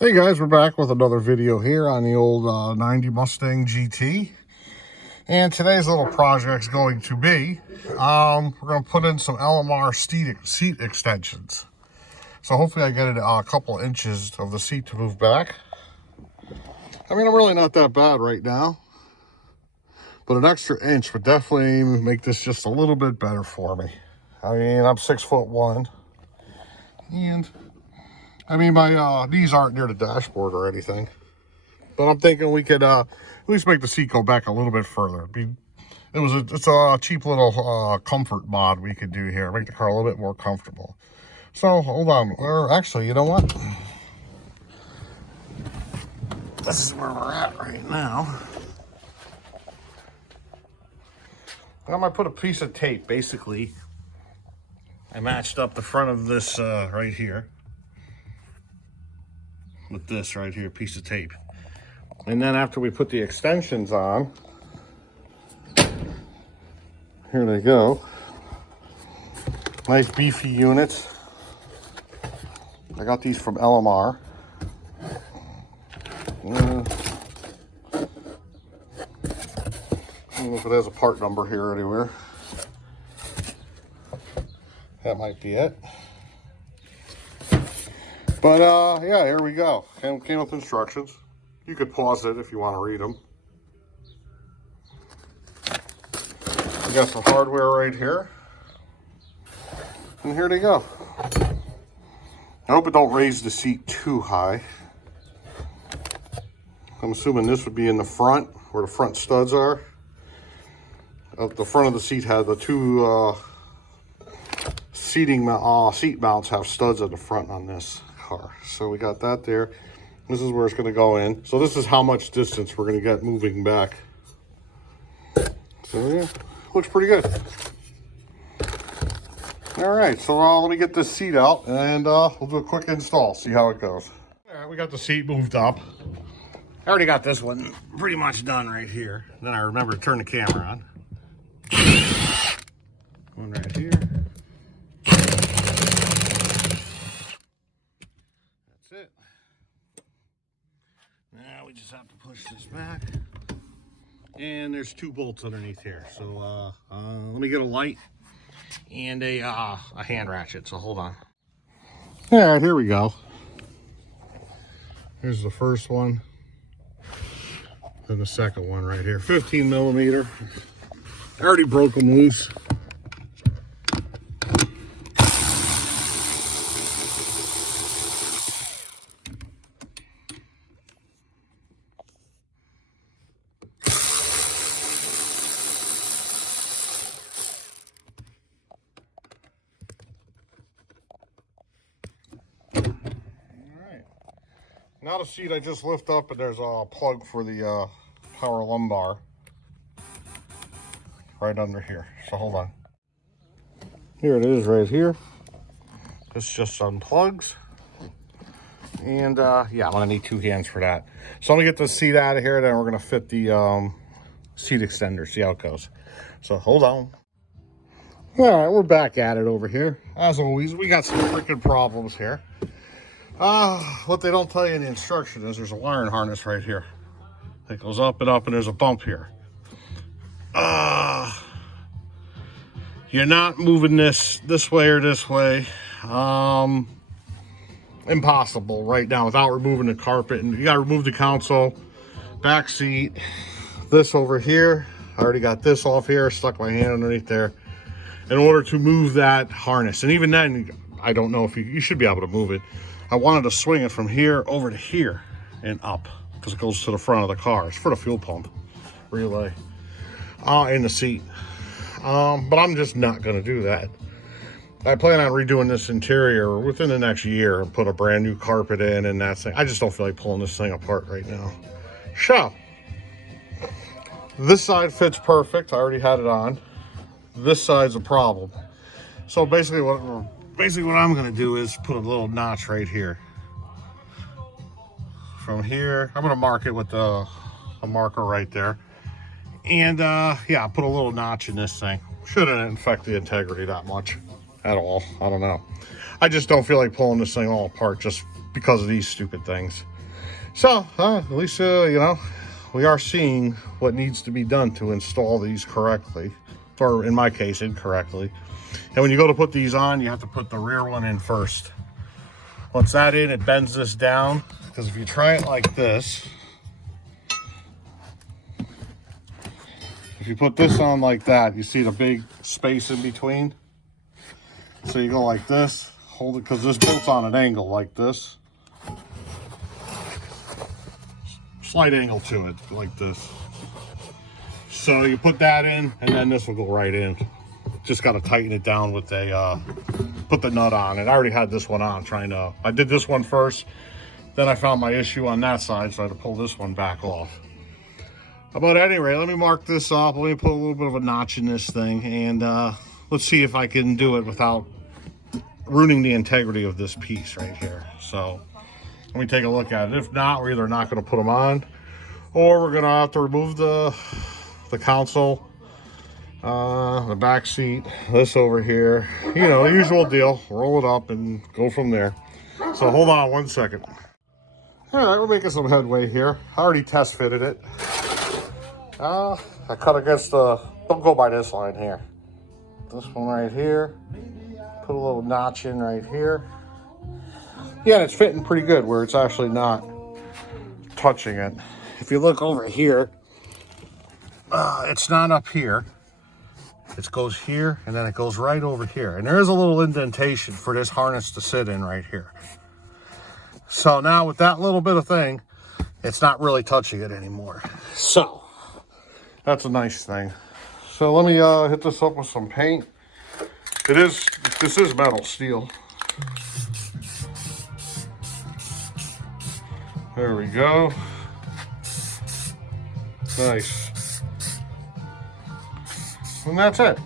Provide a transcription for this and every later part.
Hey guys, we're back with another video here on the old 90 Mustang GT. And today's little project's going to be, we're going to put in some LMR seat extensions. So hopefully I get it a couple inches of the seat to move back. I mean, I'm really not that bad right now, but an extra inch would definitely make this just a little bit better for me. I mean, I'm 6'1", and I mean, my knees aren't near the dashboard or anything, but I'm thinking we could at least make the seat go back a little bit further. It's a cheap little comfort mod we could do here, make the car a little bit more comfortable. So hold on, or actually, you know what? This is where we're at right now. I might put a piece of tape. Basically, I matched up the front of this right here with this right here piece of tape, and then after we put the extensions on, here they go, nice beefy units. I got these from LMR. I don't know if it has a part number here anywhere. That might be it. But yeah, here we go. Came with instructions. You could pause it if you want to read them. We got some hardware right here. And here they go. I hope it don't raise the seat too high. I'm assuming this would be in the front, where the front studs are. The front of the seat had the two seat mounts have studs at the front on this car. So we got that there. This is where it's going to go in. So this is how much distance we're going to get moving back. So yeah, looks pretty good. All right, so let me get this seat out and we'll do a quick install, see how it goes. All right, we got the seat moved up. I already got this one pretty much done right here. Then I remember to turn the camera on. One right here. That's it. Now we just have to push this back. And there's two bolts underneath here. So let me get a light and a hand ratchet. So hold on. All right, here we go. Here's the first one. And the second one right here, 15 millimeter. I already broke them loose. Now the seat I just lift up, and there's a plug for the power lumbar right under here. So hold on. Here it is right here. This just unplugs. And yeah, I'm gonna need two hands for that. So I'm gonna get the seat out of here, then we're gonna fit the seat extender, see how it goes. So hold on. All right, we're back at it over here. As always, we got some freaking problems here. What they don't tell you in the instruction is there's a wiring harness right here. It goes up and up, and there's a bump here. You're not moving this way or this way. Impossible right now without removing the carpet. And you got to remove the console, back seat, this over here. I already got this off here, stuck my hand underneath there in order to move that harness. And even then, I don't know if you should be able to move it. I wanted to swing it from here over to here and up because it goes to the front of the car. It's for the fuel pump relay in the seat. But I'm just not going to do that. I plan on redoing this interior within the next year and put a brand new carpet in and that thing. I just don't feel like pulling this thing apart right now. So, this side fits perfect. I already had it on. This side's a problem. So basically what I'm going to do is put a little notch right here. From here, I'm going to mark it with a marker right there. And yeah, put a little notch in this thing. Shouldn't affect the integrity that much at all. I don't know. I just don't feel like pulling this thing all apart just because of these stupid things. So at least you know, we are seeing what needs to be done to install these correctly, or in my case incorrectly. And when you go to put these on, you have to put the rear one in first. Once that in, it bends this down, because if you try it like this, if you put this on like that, you see the big space in between. So you go like this, hold it, because this bolt's on an angle like this. Slight angle to it, like this. So you put that in, and then this will go right in. Just got to tighten it down with a, put the nut on. And I already had this one on, I did this one first, then I found my issue on that side, so I had to pull this one back off. But at any rate, let me mark this off. Let me put a little bit of a notch in this thing, and let's see if I can do it without ruining the integrity of this piece right here. So let me take a look at it. If not, we're either not going to put them on, or we're going to have to remove the console, the back seat, this over here, you know, the usual deal. Roll it up and go from there. So hold on one second. All right, we're making some headway here. I already test fitted it. I cut against the, don't go by this line here, this one right here, put a little notch in right here. Yeah, and it's fitting pretty good where it's actually not touching it. If you look over here, it's not up here. It goes here, and then it goes right over here. And there is a little indentation for this harness to sit in right here. So now with that little bit of thing, it's not really touching it anymore. So that's a nice thing. So let me hit this up with some paint. This is metal steel. There we go. Nice. And that's it.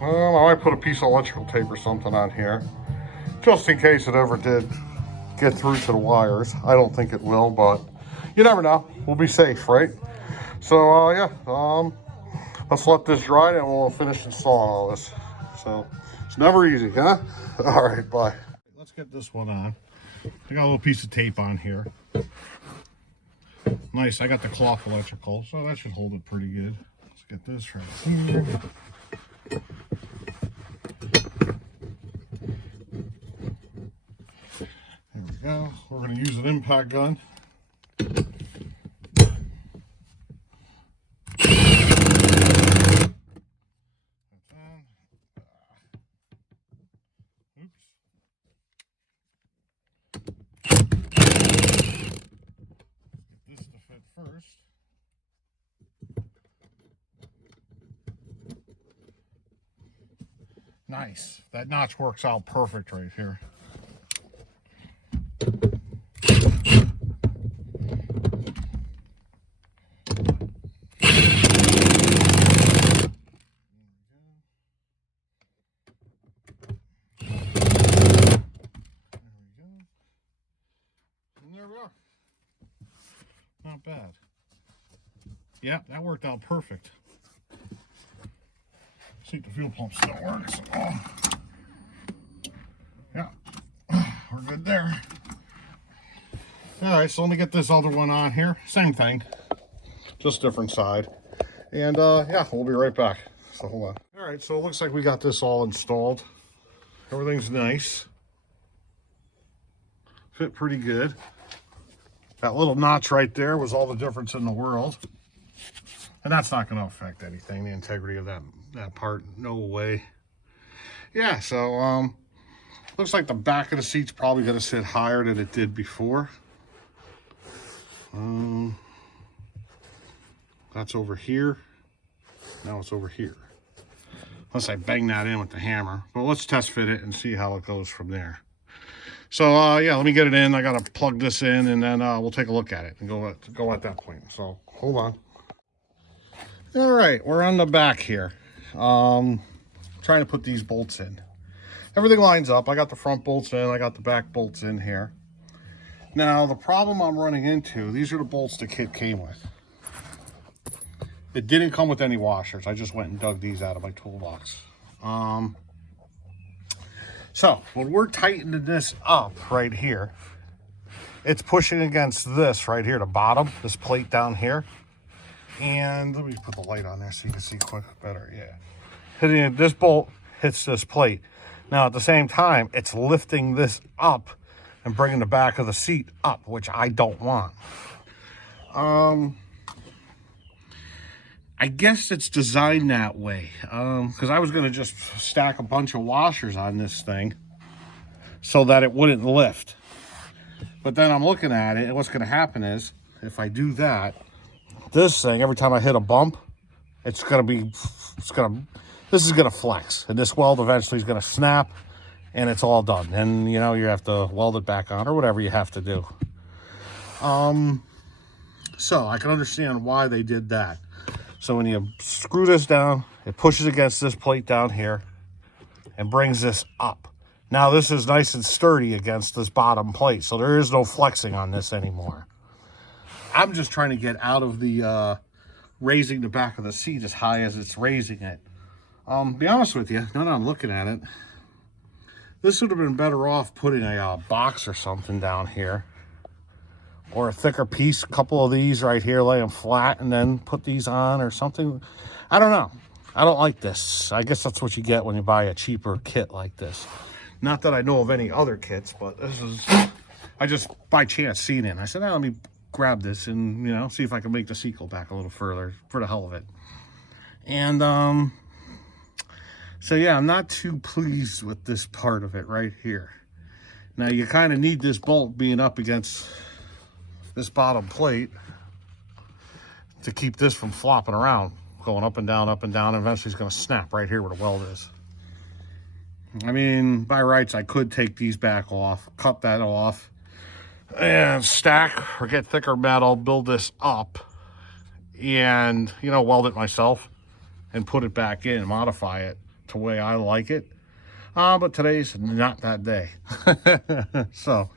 Well, I might put a piece of electrical tape or something on here, just in case it ever did get through to the wires. I don't think it will, but you never know. We'll be safe, right? So yeah, let's let this dry and we'll finish installing all this. So it's never easy, huh? All right, bye. Let's get this one on. I got a little piece of tape on here. Nice, I got the cloth electrical, so that should hold it pretty good. Let's get this right here. There we go. We're going to use an impact gun. First. Nice. That notch works out perfect right here. And there we are. Not bad. Yeah, that worked out perfect. See if the fuel pump still works. Oh. Yeah, we're good there. All right, so let me get this other one on here. Same thing, just different side. And yeah, we'll be right back. So hold on. All right, so it looks like we got this all installed. Everything's nice. Fit pretty good. That little notch right there was all the difference in the world. And that's not going to affect anything, the integrity of that part, no way. Yeah, so looks like the back of the seat's probably going to sit higher than it did before. That's over here. Now it's over here. Unless I bang that in with the hammer. But let's test fit it and see how it goes from there. So yeah, let me get it in. I gotta plug this in, and then we'll take a look at it and go at that point. So hold on. All right, we're on the back here. Trying to put these bolts in. Everything lines up. I got the front bolts in. I got the back bolts in here. Now the problem I'm running into, these are the bolts the kit came with. It didn't come with any washers. I just went and dug these out of my toolbox. So when we're tightening this up right here, it's pushing against this right here, the bottom, this plate down here. And let me put the light on there so you can see quick better. Yeah. Hitting this bolt hits this plate. Now at the same time, it's lifting this up and bringing the back of the seat up, which I don't want. I guess it's designed that way. Because I was going to just stack a bunch of washers on this thing so that it wouldn't lift. But then I'm looking at it, and what's going to happen is, if I do that, this thing, every time I hit a bump, this is going to flex. And this weld eventually is going to snap, and it's all done. And, you know, you have to weld it back on or whatever you have to do. So I can understand why they did that. So when you screw this down, it pushes against this plate down here and brings this up. Now this is nice and sturdy against this bottom plate, so there is no flexing on this anymore. I'm just trying to get out of the raising the back of the seat as high as it's raising it. Be honest with you, now that I'm looking at it, this would have been better off putting a box or something down here. Or a thicker piece, a couple of these right here, lay them flat, and then put these on or something. I don't know. I don't like this. I guess that's what you get when you buy a cheaper kit like this. Not that I know of any other kits, but this is, I just by chance seen it. And I said, let me grab this and, you know, see if I can make the seat go back a little further for the hell of it. And, so yeah, I'm not too pleased with this part of it right here. Now you kind of need this bolt being up against this bottom plate to keep this from flopping around, going up and down, and eventually it's going to snap right here where the weld is. I mean, by rights, I could take these back off, cut that off, and stack or get thicker metal, build this up, and, you know, weld it myself and put it back in, modify it to the way I like it. But today's not that day. So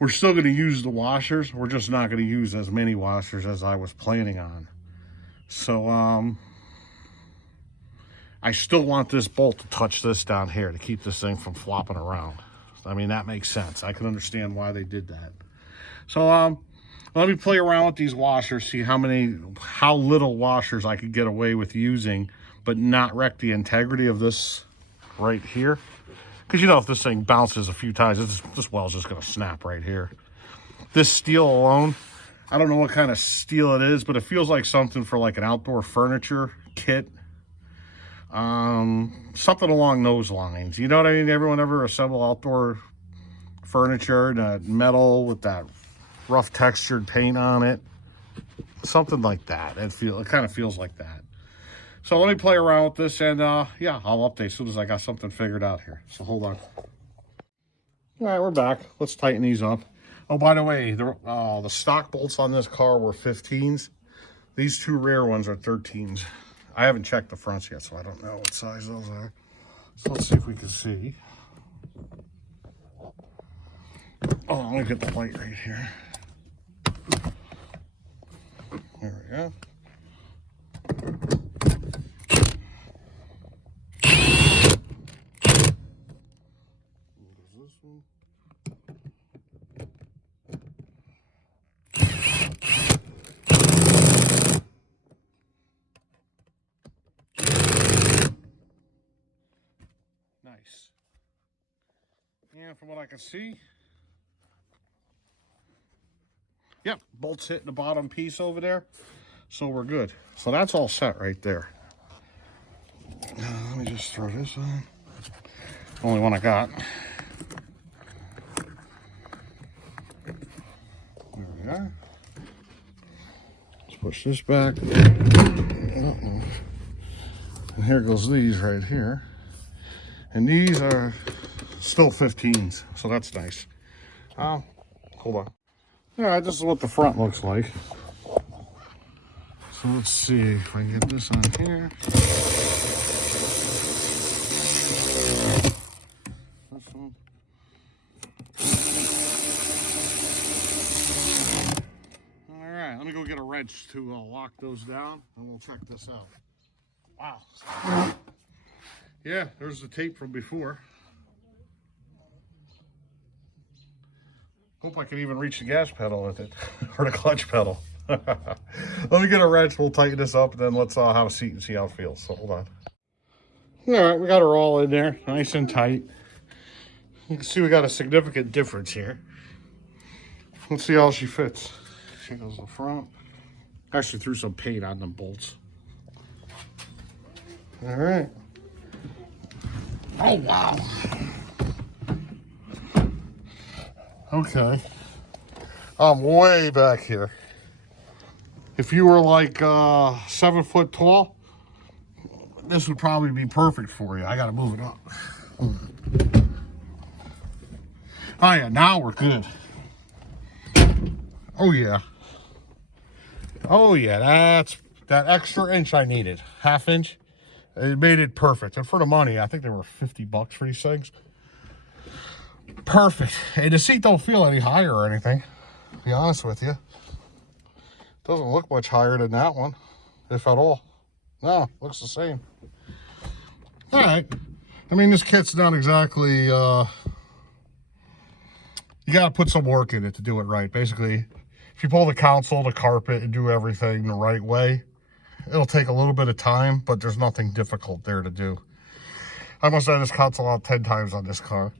we're still going to use the washers. We're just not going to use as many washers as I was planning on. So, I still want this bolt to touch this down here to keep this thing from flopping around. I mean, that makes sense. I can understand why they did that. So, let me play around with these washers, see how little washers I could get away with using, but not wreck the integrity of this right here. Because, you know, if this thing bounces a few times, this weld's just going to snap right here. This steel alone, I don't know what kind of steel it is, but it feels like something for like an outdoor furniture kit. Something along those lines. You know what I mean? Everyone ever assemble outdoor furniture, that metal with that rough textured paint on it? Something like that. It kind of feels like that. So let me play around with this, and yeah, I'll update as soon as I got something figured out here. So hold on. All right, we're back. Let's tighten these up. Oh, by the way, the stock bolts on this car were 15s. These two rear ones are 13s. I haven't checked the fronts yet, so I don't know what size those are. So let's see if we can see. Oh, I'm gonna get the light right here. There we go. This one. Nice. And from what I can see, yep, bolts hitting the bottom piece over there, so we're good. So that's all set right there. Let me just throw this on. Only one I got. There we are. Let's push this back. And here goes these right here. And these are still 15s, so that's nice. Hold on. All right, this is what the front looks like. So let's see if I can get this on here. This one. All right, let me go get a wrench to lock those down, and we'll check this out. Wow. Yeah, there's the tape from before. Hope I can even reach the gas pedal with it, or the clutch pedal. Let me get a wrench, we'll tighten this up, and then let's have a seat and see how it feels. So hold on. All right, we got her all in there, nice and tight. You can see we got a significant difference here. Let's see how she fits. She goes in the front. Actually threw some paint on them bolts. All right. Oh, wow. Okay. I'm way back here. If you were like 7 foot tall, this would probably be perfect for you. I gotta move it up. Oh yeah, now we're good. Oh yeah. Oh yeah, that's that extra inch I needed. Half inch. It made it perfect. And for the money, I think they were $50 for these things. Perfect. And the seat don't feel any higher or anything, to be honest with you. Doesn't look much higher than that one, if at all. No, looks the same. All right. I mean, this kit's not exactly, you got to put some work in it to do it right. Basically, if you pull the console, the carpet, and do everything the right way, it'll take a little bit of time, but there's nothing difficult there to do. I must have this console out 10 times on this car.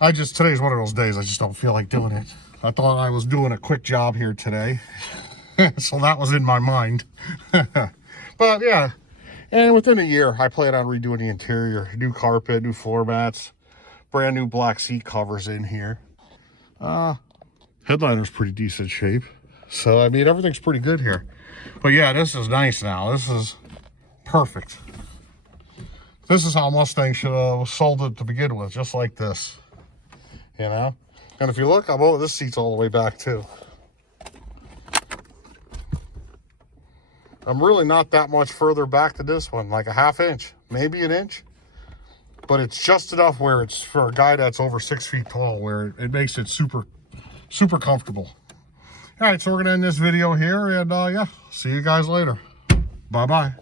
Today's one of those days I just don't feel like doing it. I thought I was doing a quick job here today. So that was in my mind. But yeah, and within a year, I plan on redoing the interior. New carpet, new floor mats, brand new black seat covers in here. Headliner's pretty decent shape. So, I mean, everything's pretty good here. But yeah, this is nice now. This is perfect. This is how Mustang should have sold it to begin with, just like this. You know? And if you look, this seat's all the way back too. I'm really not that much further back to this one, like a half inch, maybe an inch. But it's just enough where it's for a guy that's over 6 feet tall, where it makes it super, super comfortable. All right, so we're gonna end this video here, and yeah, see you guys later. Bye-bye.